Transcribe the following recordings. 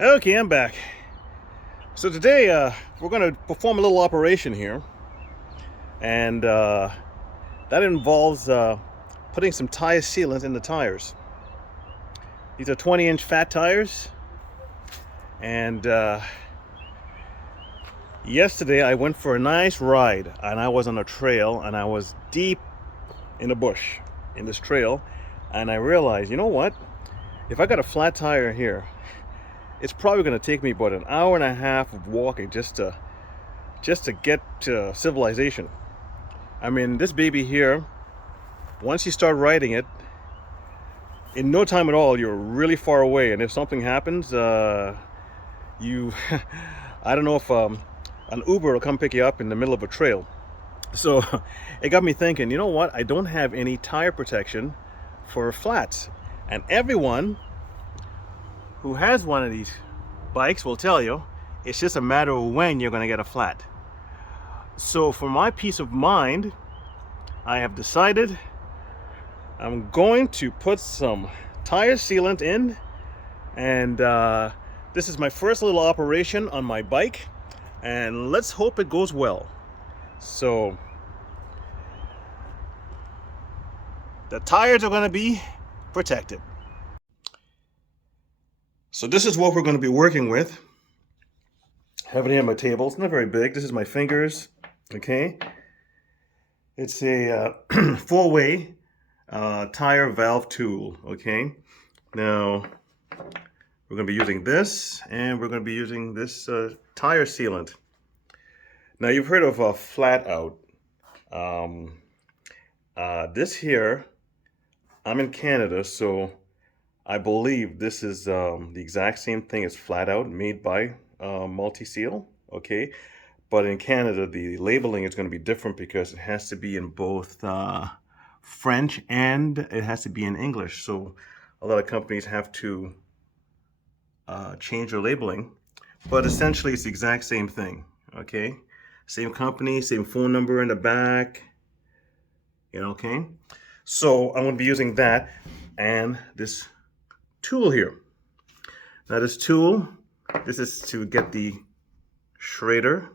Okay, I'm back. So today we're going to perform a little operation here, and that involves putting some tire sealant in the tires. These are 20-inch fat tires, and yesterday I went for a nice ride, and I was on a trail, and I was deep in the bush in this trail, and I realized, you know what? If I got a flat tire here, it's probably going to take me about an hour and a half of walking just to get to civilization. I mean, this baby here, once you start riding it, in no time at all, you're really far away. And if something happens, you, I don't know if an Uber will come pick you up in the middle of a trail. So it got me thinking, you know what? I don't have any tire protection for flats. And everyone who has one of these bikes will tell you it's just a matter of when you're going to get a flat. So for my peace of mind, I have decided I'm going to put some tire sealant in, and this is my first little operation on my bike, and let's hope it goes well. So the tires are going to be protected. So this is what we're going to be working with. I have it here on my table. It's not very big. This is my fingers. Okay. It's a 4-way tire valve tool. Okay. Now we're going to be using this, and we're going to be using this tire sealant. Now you've heard of a flat out. This here, I'm in Canada, so I believe this is the exact same thing as flat out, made by Multi-Seal, okay? But in Canada, the labeling is going to be different because it has to be in both French and it has to be in English. So a lot of companies have to change their labeling, but essentially it's the exact same thing, okay? Same company, same phone number in the back, okay? So I'm going to be using that and this tool here. Now this tool, this is to get the Schrader,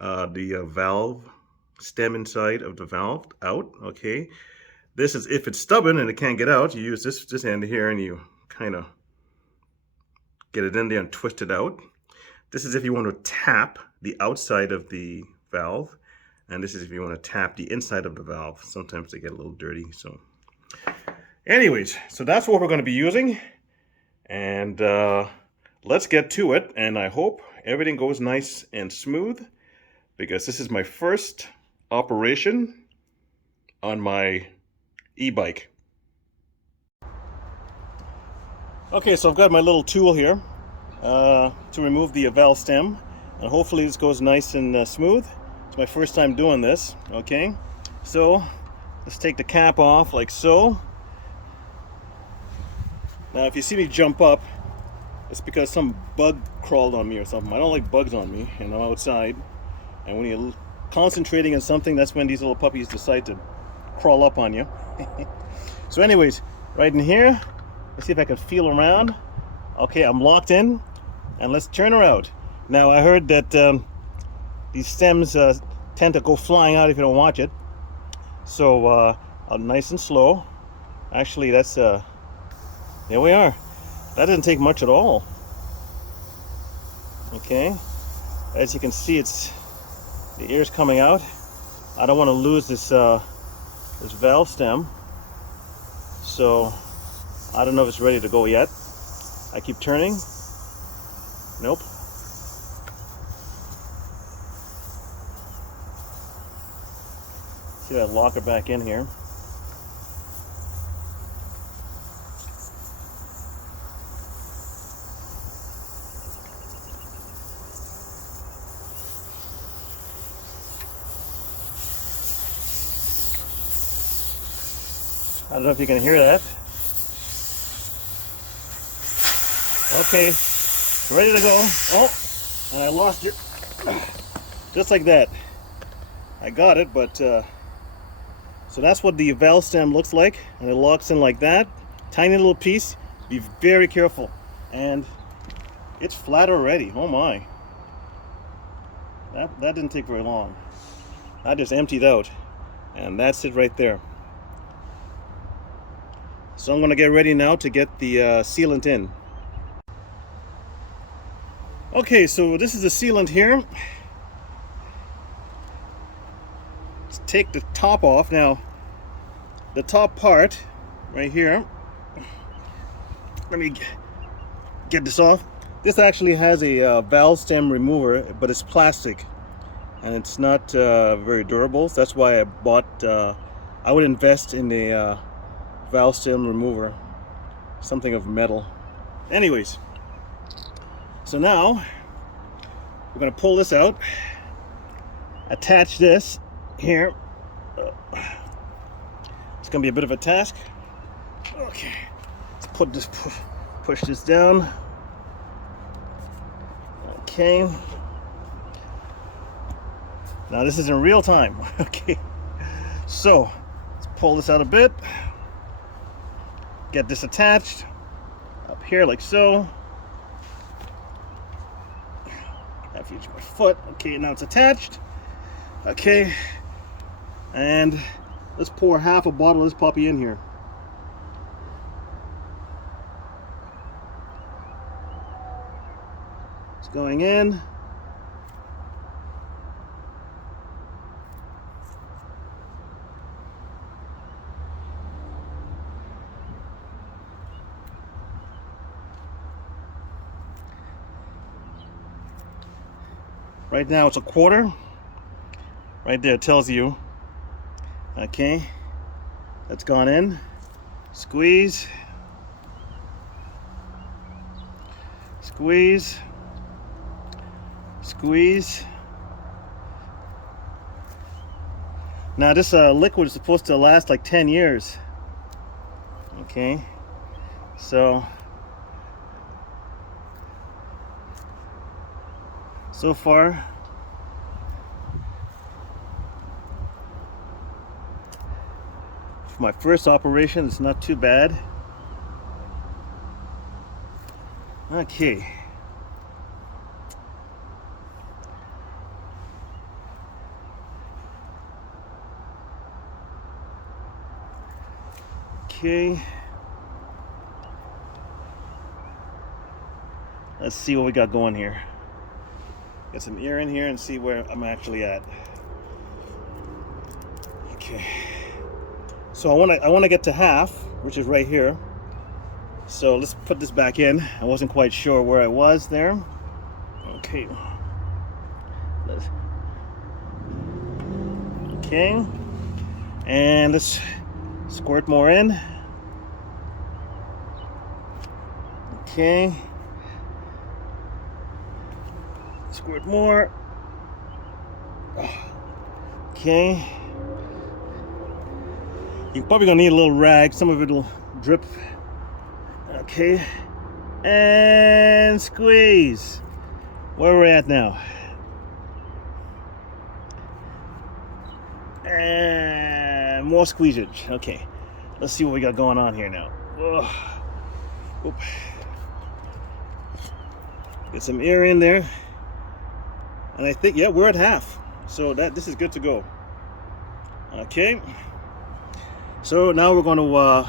the valve stem inside of the valve out, okay? This is if it's stubborn and it can't get out, you use this end here and you kind of get it in there and twist it out. This is if you want to tap the outside of the valve, and this is if you want to tap the inside of the valve. Sometimes they get a little dirty, so anyways, so that's what we're going to be using, and let's get to it, and I hope everything goes nice and smooth, because this is my first operation on my e-bike. Okay, so I've got my little tool here to remove the valve stem, and hopefully this goes nice and smooth. It's my first time doing this, okay? So let's take the cap off like so. Now if you see me jump up, it's because some bug crawled on me or something. I don't like bugs on me, outside. And when you're concentrating on something, that's when these little puppies decide to crawl up on you. So anyways, right in here, let's see if I can feel around. Okay, I'm locked in, and let's turn her out. Now I heard that these stems tend to go flying out if you don't watch it. So nice and slow. Actually, that's there we are. That didn't take much at all. Okay, as you can see, it's the air's coming out. I don't want to lose this this valve stem, so I don't know if it's ready to go yet. I keep turning. Nope. See that locker back in here. I don't know if you can hear that. Okay, ready to go. Oh, and I lost it. Just like that. I got it, but so that's what the valve stem looks like, and it locks in like that. Tiny little piece. Be very careful. And It's flat already. Oh my. That didn't take very long. I just emptied out, and that's it right there. So I'm gonna get ready now to get the sealant in. Okay, so this is the sealant here. Let's take the top off. Now, the top part right here, let me get this off. This actually has a valve stem remover, but it's plastic and it's not very durable. So that's why I bought, I would invest in a valve stem remover, something of metal. Anyways, so now we're gonna pull this out, attach this here. It's gonna be a bit of a task. Okay, let's put this, push this down. Okay. Now this is in real time. Okay. So let's pull this out a bit. Get this attached up here like so. I have to use my foot. Okay, now it's attached. Okay. And let's pour half a bottle of this puppy in here. It's going in. Right now it's a quarter. Right there it tells you. Okay, that's gone in. Squeeze. Squeeze. Squeeze. Now this liquid is supposed to last like 10 years. Okay, so far for my first operation, it's not too bad. Okay. Okay. Let's see what we got going here. Get some air in here and see where I'm actually at. Okay. So I want to get to half, which is right here. So let's put this back in. I wasn't quite sure where I was there. Okay. Okay. And let's squirt more in. Okay. Squirt more. Okay. You're probably gonna need a little rag. Some of it will drip. Okay. And squeeze. Where we're at now. And more squeezage. Okay. Let's see what we got going on here now. Oop. Get some air in there. And I think, yeah, we're at half. So this is good to go. Okay. So now we're going to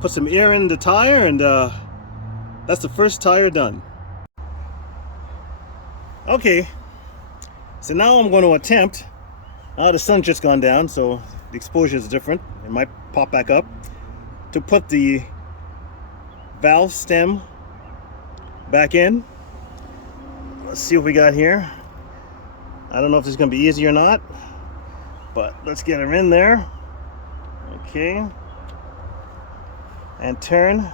put some air in the tire, and that's the first tire done. Okay. So now I'm going to attempt, the sun's just gone down, so the exposure is different. It might pop back up. To put the valve stem back in. Let's see what we got here. I don't know if this is going to be easy or not, but let's get her in there. Okay. And turn.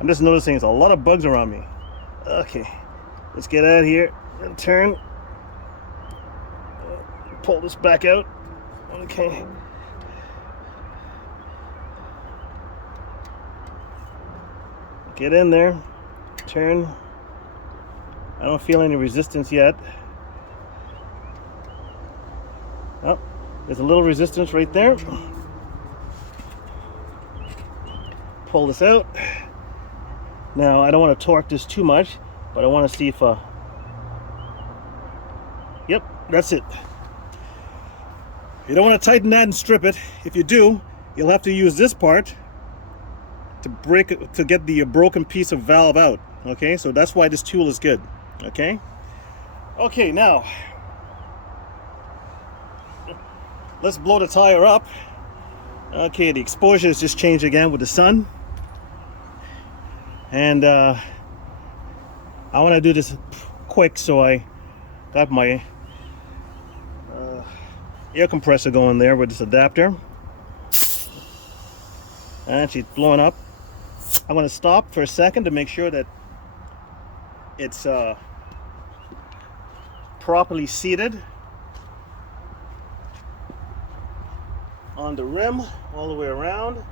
I'm just noticing there's a lot of bugs around me. Okay. Let's get out of here and turn. Pull this back out. Okay. Get in there. Turn. I don't feel any resistance yet. Oh, there's a little resistance right there. Pull this out. Now I don't want to torque this too much, but I want to see if yep, that's it. You don't want to tighten that and strip it. If you do, you'll have to use this part to get the broken piece of valve out. Okay, so that's why this tool is good. Okay, now let's blow the tire up. Okay, the exposure has just changed again with the sun, and I want to do this quick, so I got my air compressor going there with this adapter, and she's blowing up. I'm going to stop for a second to make sure that it's properly seated on the rim all the way around.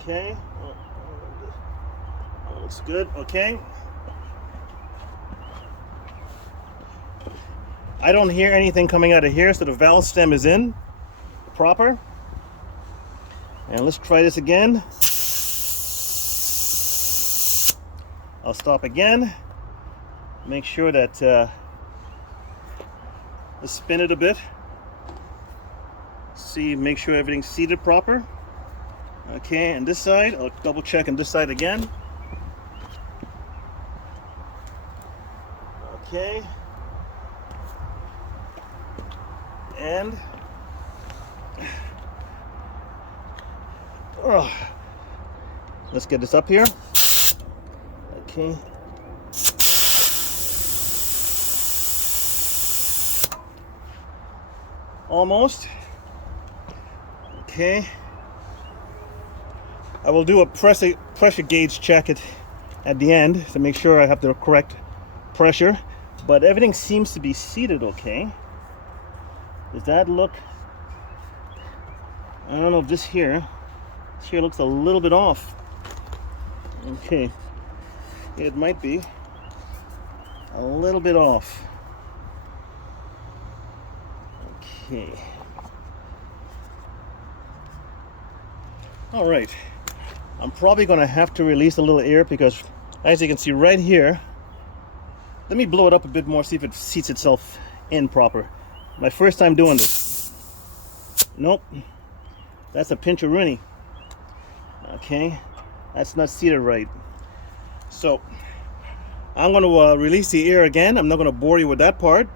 Okay, that looks good. Okay, I don't hear anything coming out of here, so the valve stem is in proper. And let's try this again. I'll stop again. Make sure that let's spin it a bit. See, make sure everything's seated proper. Okay, and this side, I'll double check on this side again. Okay. And let's get this up here. Okay. Almost. Okay. I will do a pressure gauge check at the end to make sure I have the correct pressure, but everything seems to be seated okay. Does that look, I don't know if this here looks a little bit off. Okay, it might be a little bit off. Okay. All right, I'm probably going to have to release a little air because, as you can see right here, let me blow it up a bit more, see if it seats itself in proper. My first time doing this. Nope, that's a pinch-a-rooney. Okay, that's not seated right. So I'm going to release the air again. I'm not going to bore you with that part,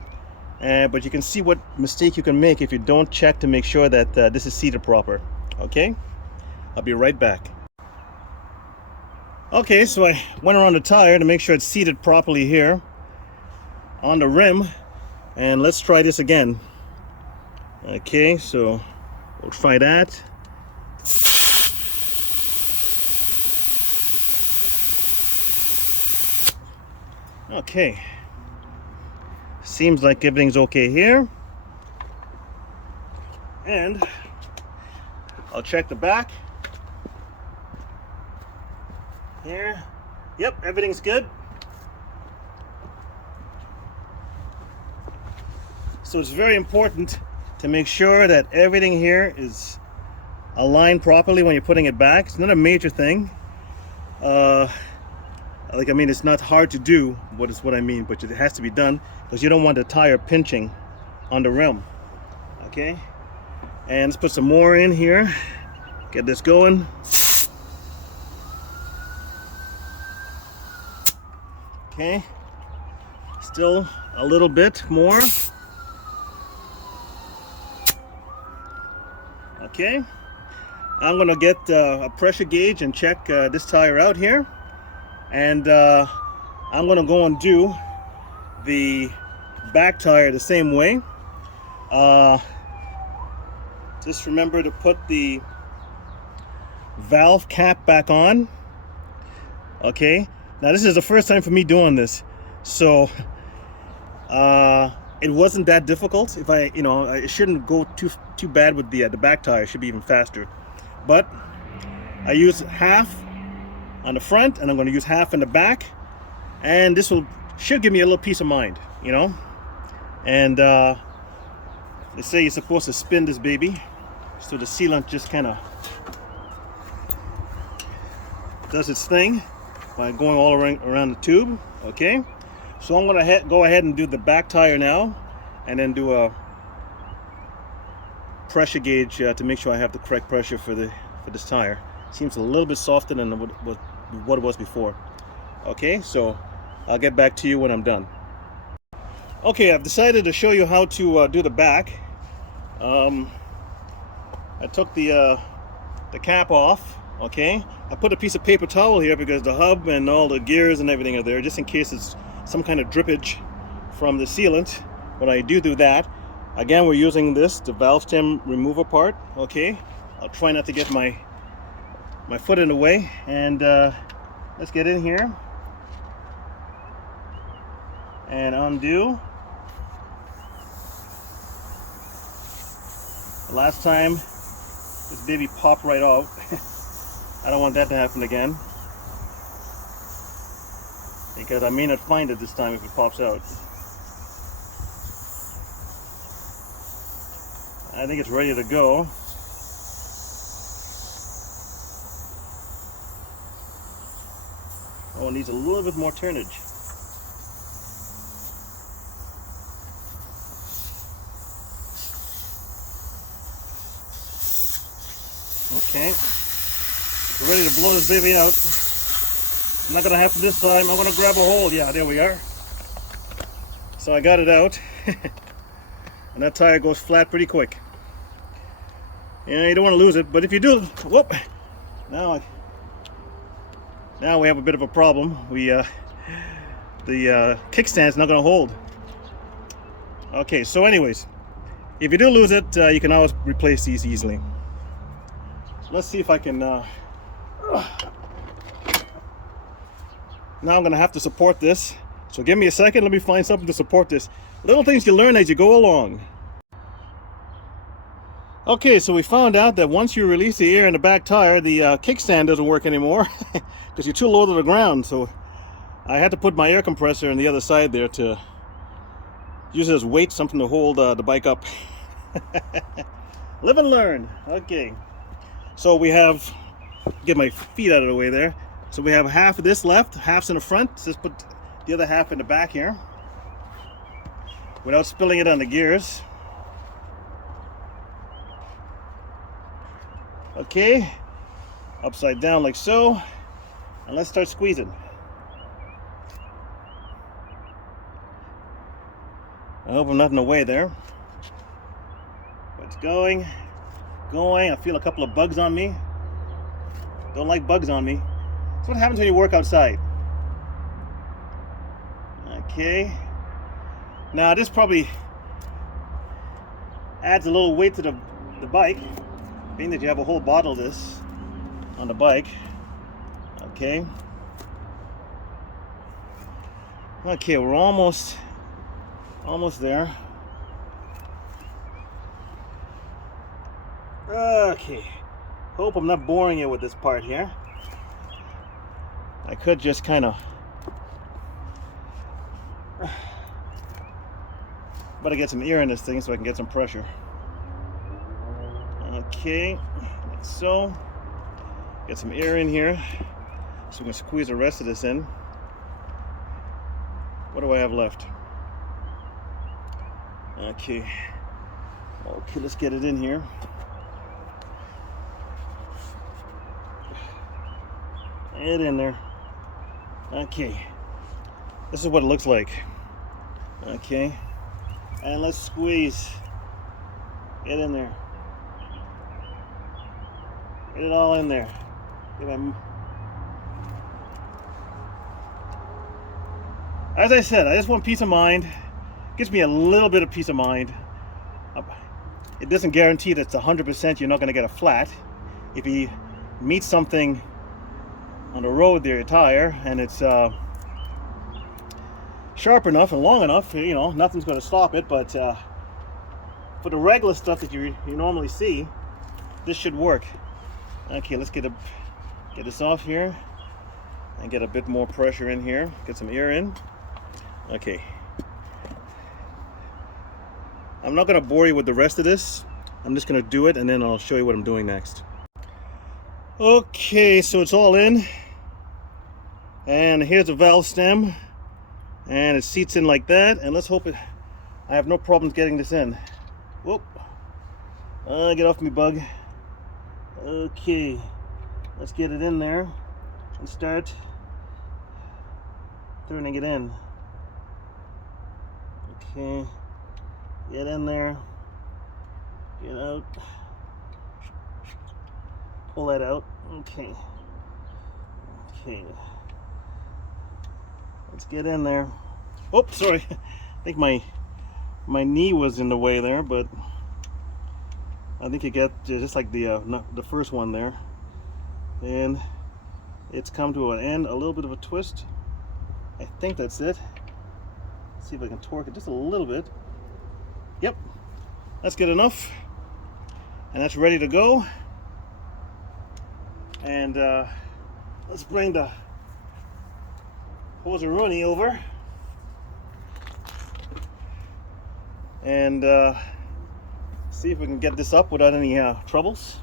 but you can see what mistake you can make if you don't check to make sure that this is seated proper. Okay, I'll be right back. Okay, so I went around the tire to make sure it's seated properly here on the rim, and let's try this again. Okay, so we'll try that. Okay, seems like everything's okay here, and I'll check the back here. Yep, everything's good. So it's very important to make sure that everything here is aligned properly when you're putting it back. It's not a major thing. I mean, it's not hard to do, what I mean, but it has to be done because you don't want the tire pinching on the rim. Okay, and let's put some more in here. Get this going. Okay, still a little bit more. Okay, I'm gonna get a pressure gauge and check this tire out here, and I'm gonna go and do the back tire the same way. Just remember to put the valve cap back on. Okay, now this is the first time for me doing this, so it wasn't that difficult. If I shouldn't go too bad with the back tire. It should be even faster. But I use half on the front, and I'm going to use half in the back, and this should give me a little peace of mind, you know. And they say you're supposed to spin this baby, so the sealant just kind of does its thing. by going all around the tube. Okay, so I'm gonna go ahead and do the back tire now, and then do a pressure gauge to make sure I have the correct pressure for this tire. Seems a little bit softer than what it was before. Okay, so I'll get back to you when I'm done. Okay, I've decided to show you how to do the back. I took the cap off. Okay, I put a piece of paper towel here because the hub and all the gears and everything are there, just in case it's some kind of drippage from the sealant. When I do that, again, we're using the valve stem remover part. Okay, I'll try not to get my foot in the way, and let's get in here and undo. The last time this baby popped right out. I don't want that to happen again, because I may not find it this time if it pops out. I think it's ready to go. Oh, it needs a little bit more turnage. Okay, we're ready to blow this baby out. I'm not gonna have to this time. I'm gonna grab a hold. Yeah, there we are. So I got it out. And that tire goes flat pretty quick. Yeah, you don't want to lose it, but if you do, whoop! Now we have a bit of a problem. The kickstand's not gonna hold. Okay, so anyways, if you do lose it, you can always replace these easily. Let's see if I can. Now I'm gonna have to support this. So give me a second. Let me find something to support this. Little things you learn as you go along. Okay, so we found out that once you release the air in the back tire, the kickstand doesn't work anymore because you're too low to the ground. So I had to put my air compressor on the other side there to use it as weight, something to hold the bike up. Live and learn. Okay. So we have, get my feet out of the way there. So we have half of this left, half's in the front. So let's put the other half in the back here without spilling it on the gears. Okay, upside down like so, and let's start squeezing. I hope I'm not in the way there. It's going. I feel a couple of bugs on me. Don't like bugs on me. That's what happens when you work outside. Okay. Now this probably adds a little weight to the bike, being that you have a whole bottle of this on the bike. Okay. Okay, we're almost there. Okay, hope I'm not boring you with this part here. I could just kind of, but I get some air in this thing so I can get some pressure. Okay, like so. Get some air in here so we can squeeze the rest of this in. What do I have left? Okay, let's get it in here. It in there. Okay, this is what it looks like. Okay, and let's squeeze it in there. Get it all in there. As I said, I just want peace of mind. Gives me a little bit of peace of mind. It doesn't guarantee that it's 100% you're not going to get a flat. If you meet something on the road there, your tire, and it's sharp enough and long enough, you know, nothing's going to stop it. But for the regular stuff that you normally see, this should work. Okay, let's get this off here and get a bit more pressure in here. Get some air in. Okay. I'm not going to bore you with the rest of this. I'm just going to do it and then I'll show you what I'm doing next. Okay, so it's all in. And here's the valve stem, and it seats in like that, and let's hope I have no problems getting this in. Whoop. Get off me, bug. Okay, let's get it in there and start turning it in. Okay, get in there, get out, pull that out. Okay, let's get in there. Oh, sorry, I think my knee was in the way there, but I think you get just like the first one there, and it's come to an end, a little bit of a twist. I think that's it. Let's see if I can torque it just a little bit. Yep, that's good enough, and that's ready to go. And let's bring the hose-a-rooney over and see if we can get this up without any troubles.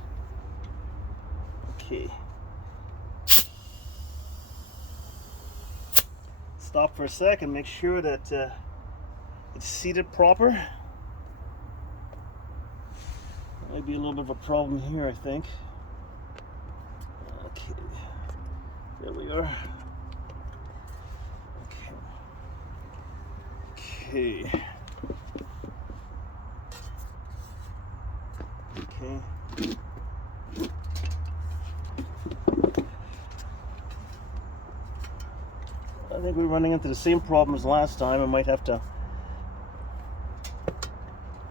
Okay. Stop for a sec and make sure that it's seated proper. Might be a little bit of a problem here, I think. Okay, there we are. Okay. I think we're running into the same problem as last time. I might have to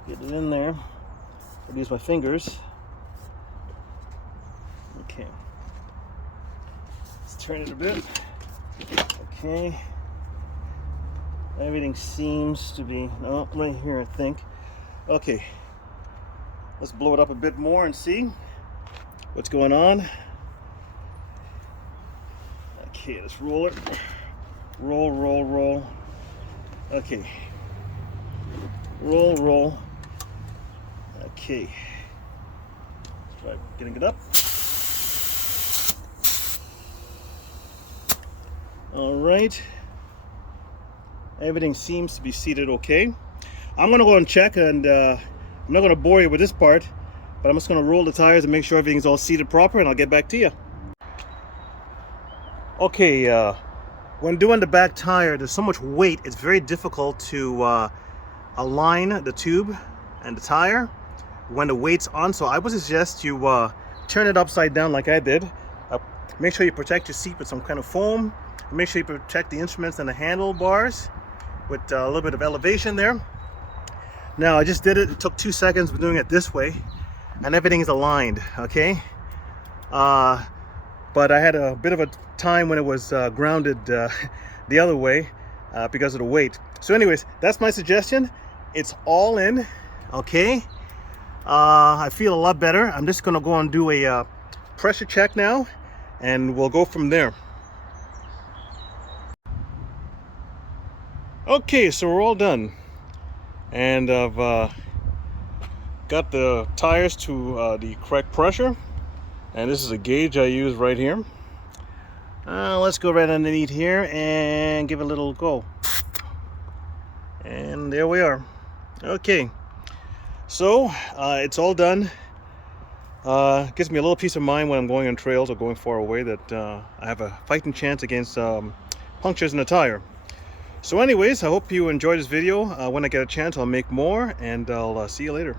get it in there. I'll use my fingers. Okay. Let's turn it a bit. Okay. Everything seems to be right here, I think. Okay. Let's blow it up a bit more and see what's going on. Okay, let's roll it. Roll. Okay. Roll. Okay. Let's try getting it up. All right. Everything seems to be seated okay. I'm gonna go and check, and I'm not gonna bore you with this part, but I'm just gonna roll the tires and make sure everything's all seated proper, and I'll get back to you. Okay, when doing the back tire, there's so much weight, it's very difficult to align the tube and the tire when the weight's on. So I would suggest you turn it upside down like I did. Make sure you protect your seat with some kind of foam. Make sure you protect the instruments and the handlebars with a little bit of elevation there. Now I just did it. It took 2 seconds of doing it this way, and everything is aligned. Okay. But I had a bit of a time when it was grounded the other way because of the weight. So anyways, that's my suggestion. It's all in. Okay. I feel a lot better. I'm just gonna go and do a pressure check now, and we'll go from there. Okay, so we're all done, and I've got the tires to the correct pressure, and this is a gauge I use right here. Let's go right underneath here and give it a little go, and there we are. Okay, so it's all done. Gives me a little peace of mind when I'm going on trails or going far away that I have a fighting chance against punctures in the tire. So anyways, I hope you enjoyed this video. When I get a chance, I'll make more, and I'll see you later.